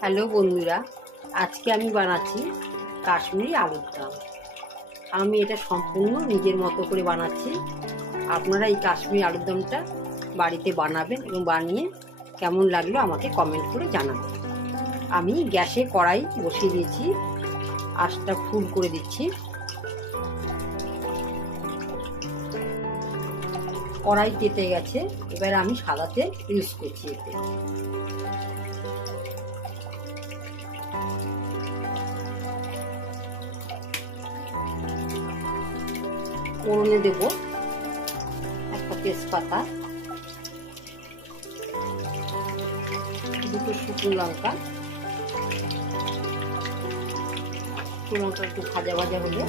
Hello বন্ধুরা, আজকে আমি বানাচ্ছি কাশ্মীরি আলুর দম। আমি এটা সম্পূর্ণ নিজের মতো করে বানাচ্ছি। আপনারা এই কাশ্মীরি আলুর দমটা বাড়িতে বানাবেন এবং বানিয়ে কেমন লাগলো আমাকে কমেন্ট করে জানাবেন। আমি গ্যাসে কড়াই বসিয়ে দিয়েছি, আঁচটা ফুল করে দিচ্ছি। কড়াই তেতে গেছে, এবার আমি সাদা তেল ইউজ করছি। এতে ফোড়নে দেব একটা তেজপাতা, দুটো শুকনো লঙ্কা। শুকনো লঙ্কা একটু ভাজা ভাজা হলে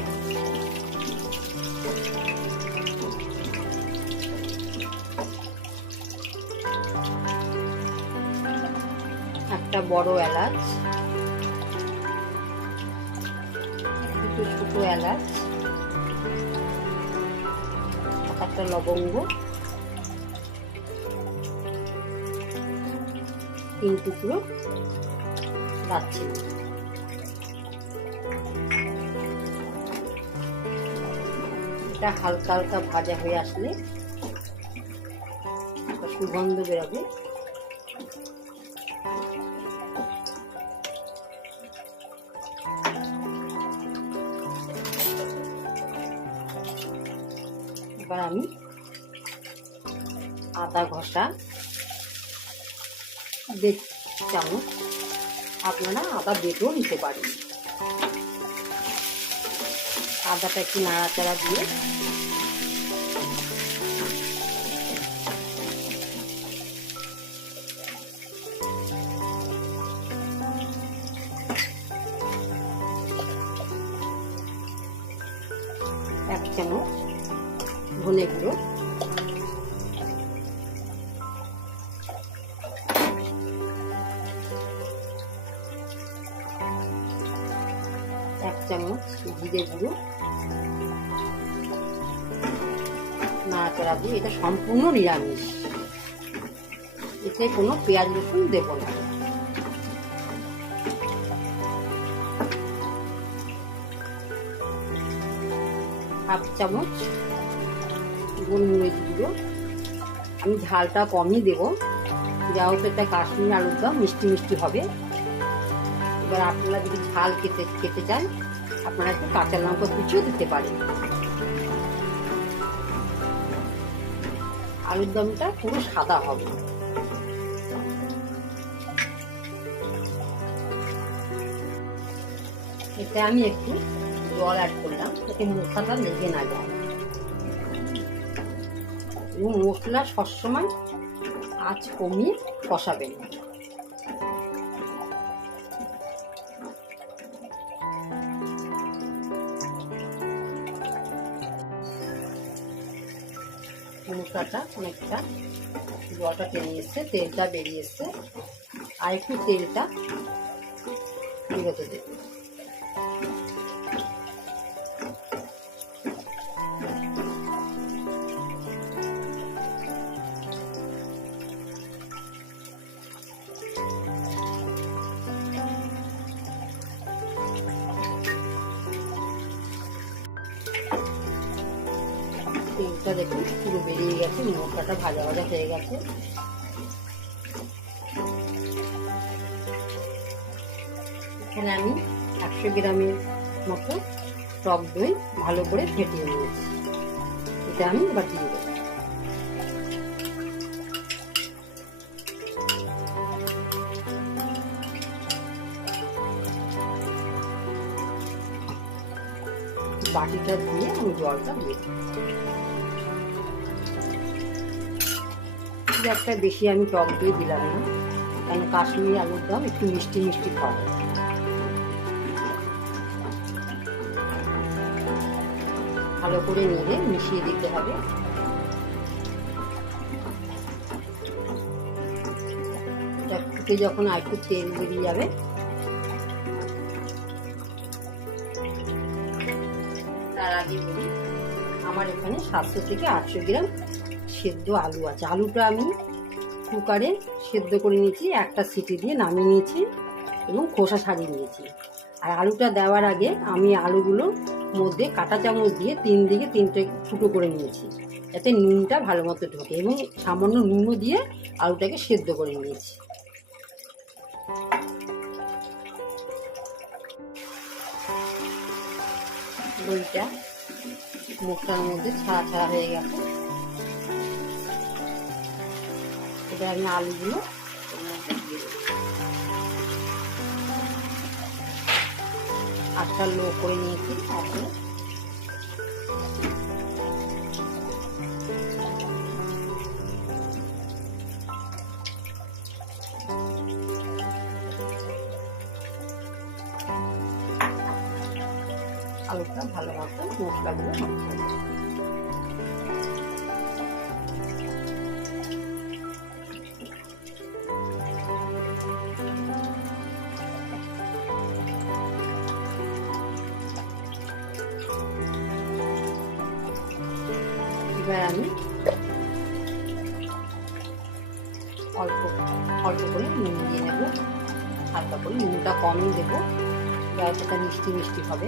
একটা বড় এলাচ, দুটো ছোট এলাচ, একটা লবঙ্গ, 3 টুকরো দারচিনি। এটা হালকা হালকা ভাজা হয়ে আসলে একটা সুগন্ধ বেরোবে। এবার আমি আদা ঘষা 1 চামচ, আপনারা আদা বেটেও নিতে পারেন। আদাটা একটু নাড়াচাড়া দিয়ে এক চামচ ধনে গুঁড়ো, এক চামচ জিরে গুঁড়ো, নাড়াচাড়া দিয়ে। এটা সম্পূর্ণ নিরামিষ, এতে কোনো পেঁয়াজ রসুন দেব না। হাফ চামচ গোলমরিচ গুঁড়ো। আমি ঝালটা কমই দেব, যেহেতু এটা কাশ্মীরি আলুর দম মিষ্টি মিষ্টি হবে। এবার আপনারা যদি ঝাল খেতে চান, আপনারা একটু কাঁচা লঙ্কা কুচিও দিতে পারেন। আলুর দমটা পুরো সাদা হবে। এতে আমি একটু জল অ্যাড করলাম, যাতে মশলাটা লেগে না যায়। এবং মশলা সবসময় আঁচ কমিয়ে কষাবেন। মশলাটা অনেকটা জলটা টেনে এসছে, তেলটা বেরিয়ে এসছে, আর একটু তেলটা বেরোতে দেব। তেলটা দেখুন পুরো বেরিয়ে গেছে, মশলাটা ভাজা ভাজা হয়ে গেছে। এখানে আমি 100 গ্রামের মতো টক দই ভালো করে ফেটিয়ে নিয়েছি। এটা আমি এবার দিয়ে দেবো। বাটিটা দিয়ে আমি জলটা দিয়ে দেবো। একটা বেশি আমি টক দই দিলাম না, কারণ কাশ্মীরি আলুর দম একটু মিষ্টি মিষ্টি খাওয়া। ভালো করে নিয়ে মিশিয়ে দিতে হবে। এটা ফুটে যখন আর একটু তেল বেরিয়ে যাবে, তার আগে বলি আমার এখানে 700 থেকে 800 গ্রাম সেদ্ধ আলু আছে। আলুটা আমি কুকারে সেদ্ধ করে নিয়েছি, একটা সিটি দিয়ে নামিয়ে নিয়েছি এবং খোসা ছাড়িয়ে নিয়েছি। আর আলুটা দেওয়ার আগে আমি আলুগুলোর মধ্যে কাঁটা চামচ দিয়ে 3 দিকে 3টে ফুটো করে নিয়েছি, যাতে নুনটা ভালো মতো ঢোকে, এবং সামান্য নুনও দিয়ে আলুটাকে সেদ্ধ করে নিয়েছি। দইটা মুখটার মধ্যে ছাড়া ছাড়া হয়ে গেছে। এবার আমি আলুগুলো আটটা লো করে নিয়েছি। তারপরে আলুটা ভালো মতো মশলাগুলো মাখিয়ে নেব। এবার আমি অল্প অল্প করে নুন দিয়ে নেব, হালকা করে নুনটা কমই দেবো, গায়েটা মিষ্টি মিষ্টি হবে।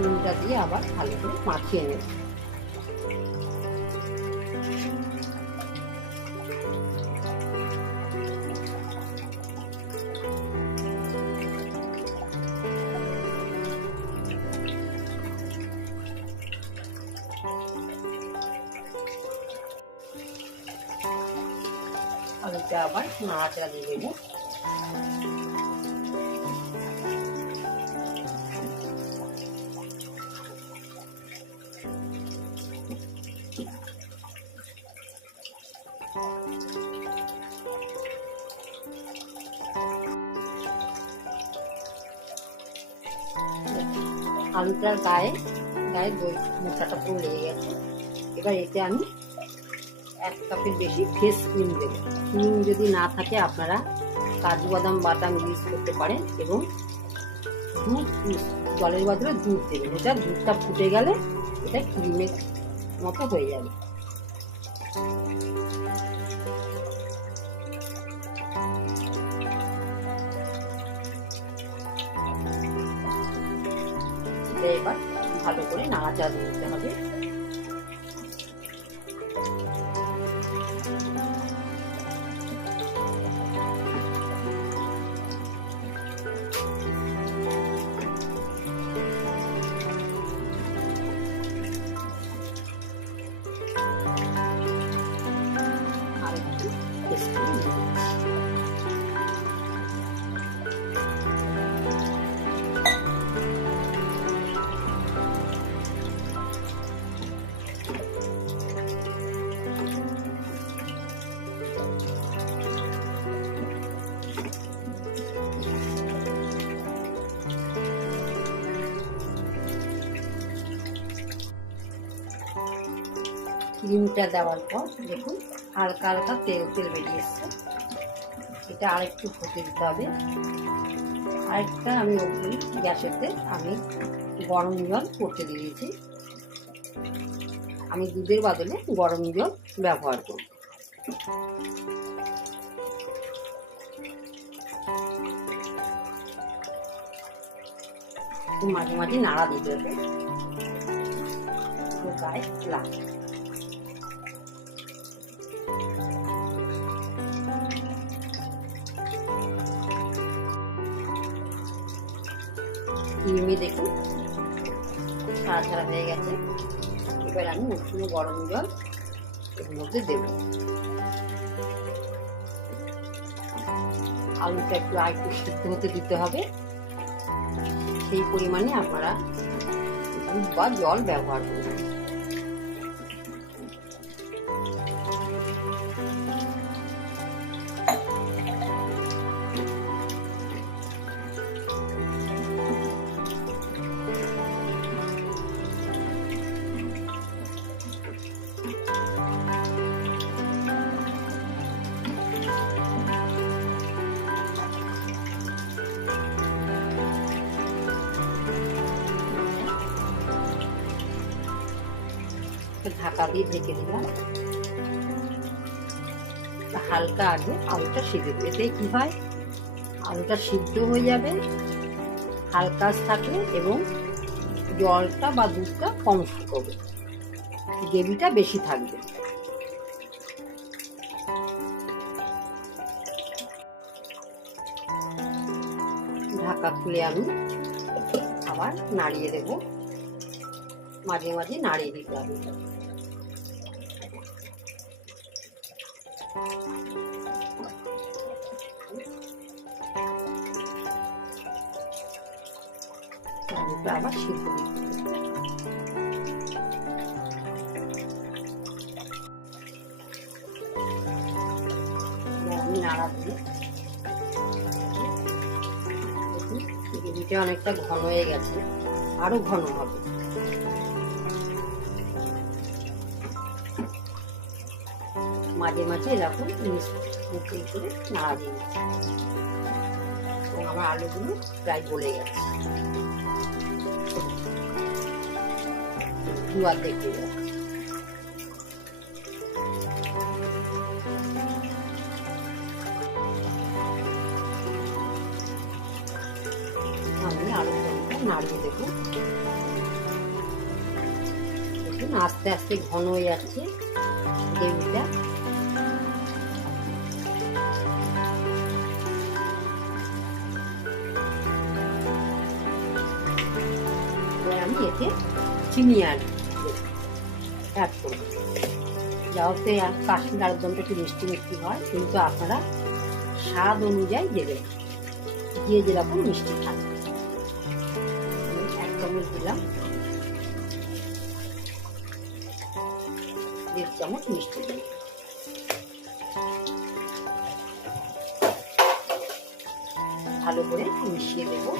নুনটা দিয়ে আবার ভালো করে মাখিয়ে নেব। আলুটা আবার নাড়াচাড়া দিয়ে দেবো। আলুটার গায়ে দই মশলাটা পুরো লেগে গেছে। এবার এতে আমি 1 কাপের বেশি ফ্রেশ ক্রিম দেব। ক্রিম যদি না থাকে আপনারা কাজু বাদাম বাটাম ইউজ করতে পারেন, এবং দুধ জলের বদলে দুধ দেবেন। এটা দুধটা ফুটে গেলে এটা ক্রিমের মতো হয়ে যাবে। এবার ভালো করে নাড়াচাড়া দিতে হবে। আর একটু ক্রিমটা দেওয়ার পর দেখুন হালকা হালকা তেল তেল বেরিয়ে এসছে। এটা আরেকটু ফুটে দিতে হবে। আরেকটা আমি গ্যাসেতে আমি গরম জল করতে দিয়েছি। আমি দুধের বদলে গরম জল ব্যবহার করব। মাঝে মাঝে নাড়া দিতে হবে, গায়ে লাগে। ক্রিমে দেখুন ছাড়া ছাড়া হয়ে গেছে। এবার আমি উষ্ণ গরম জল এর মধ্যে দেব। আলুটা একটু সিদ্ধ হতে দিতে হবে, সেই পরিমাণে আপনারা দুধ বা জল ব্যবহার করবেন। ঢাকা দিয়ে ঢেকে দিলাম। হালকা আগে আলুটা সিদ্ধ, এতে কি হয় আলুটা সিদ্ধ হয়ে যাবে হালকা থাকলে, এবং জলটা বা দুধটা কম শুকোবে, গ্রেভিটা বেশি থাকবে। ঢাকা খুলে আমি আবার নাড়িয়ে দেব, মাঝে মাঝে নাড়িয়ে দিতে হবে। আবার সিদ্ধ আমি নাড়া দিয়ে গ্রেভিটা অনেকটা ঘন হয়ে গেছে, আরো ঘন হবে। মাঝে মাঝে এরকম মিশিয়ে করে নাড়া দিয়ে, এবং আমার আলুগুলো প্রায় গলে গেছে, দুয়ার দেখে যাচ্ছে। আমি আলুটা নাড়িয়ে দেবো, দেখুন আস্তে আস্তে ঘন হয়ে যাচ্ছে গ্রেভিটা। আমি এতে চিনি অ্যাড করবো, যাতে কাশ্মীর আলুর দমটা একটু মিষ্টি মিষ্টি হয়, কিন্তু আপনারা স্বাদ অনুযায়ী দেবেন, দিয়ে যেরকম মিষ্টি খান। 1 চামচ দিলাম, 1.5 চামচ মিষ্টি দিলাম। ভালো করে মিশিয়ে দেবো।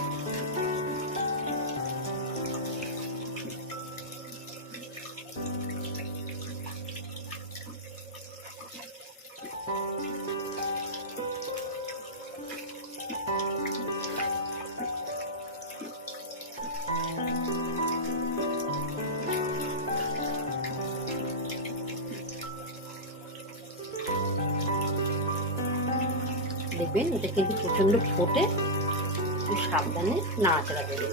দেখবেন এটা কিন্তু প্রচন্ড ফোটে, একটু সাবধানে নাড়াচাড়া দেবেন।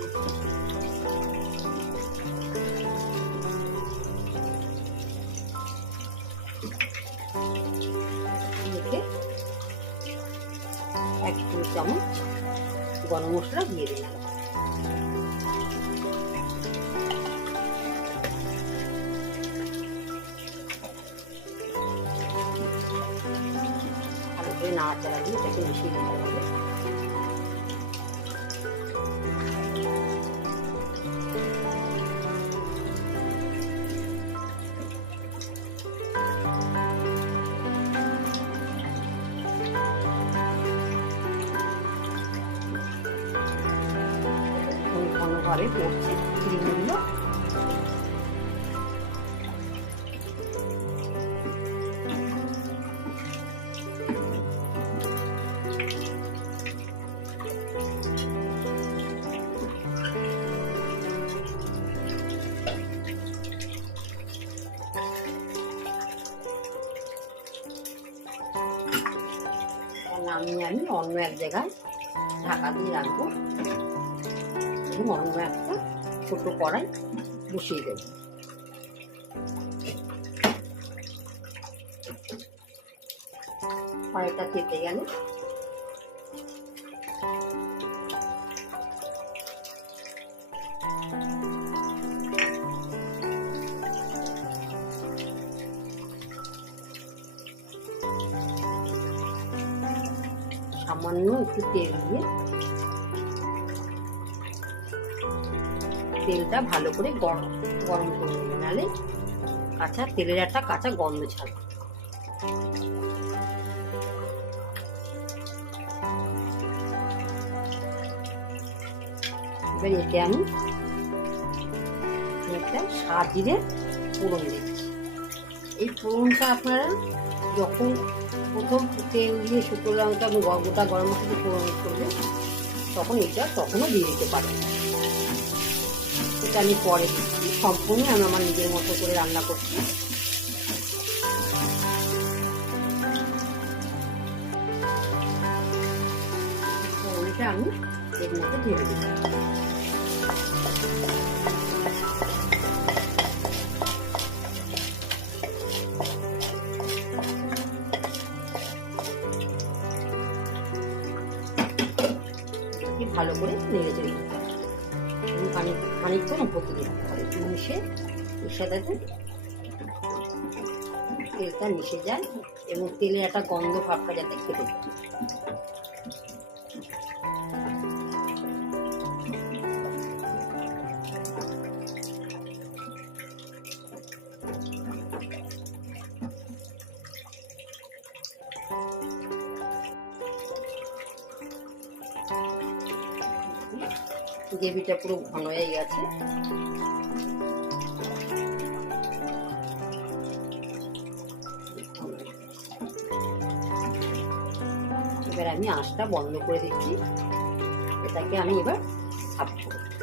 এতে 1 চামচ গরম মশলা দিয়ে দিলাম। নাড়াচাড়া দিয়ে এটাকে মিশিয়ে দিতে হবে। ঘনভাবে পড়ছে চিংড়িগুলো। নামিয়ে আমি অন্য এক জায়গায় ঢাকা দিয়ে রাখবো, এবং অন্য একটা ছোট কড়াই বসিয়ে দেব। কড়াইটা তেতে গেলে সামান্য একটু তেল দিয়ে তেলটা ভালো করে গরম করে নেবে, নাহলে তেলের একটা কাঁচা গন্ধ ছাড়বে। এবার এতে আমি একটা সাজিরে ফোড়ন দিচ্ছি। এই ফোড়নটা আপনারা যখন প্রথম তেল দিয়ে শুকনো লঙ্কা এবং গোটা গরম মশলা ফোড়ন করবে, তখন তখনও দিয়ে দিতে পারেন। এটা আমি পরে দিচ্ছি, সম্পূর্ণ আমি আমার নিজের মতো করে রান্না করছি। আমি এর মধ্যে ঢেলে দেব। ভালো করে নেড়ে চেড়ে দিতে হবে এবং খানিকক্ষণ হতে দিতে হবে, মিশে এর সাথে তেলটা মিশে যায় এবং তেলের একটা গন্ধ ভাবটা যাতে খেতে যায়। গ্রেভিটা পুরো ঘন হয়ে গেছে। এবার আমি আঁচটা বন্ধ করে দিচ্ছি, এটাকে আমি এবার সার্ভ করব।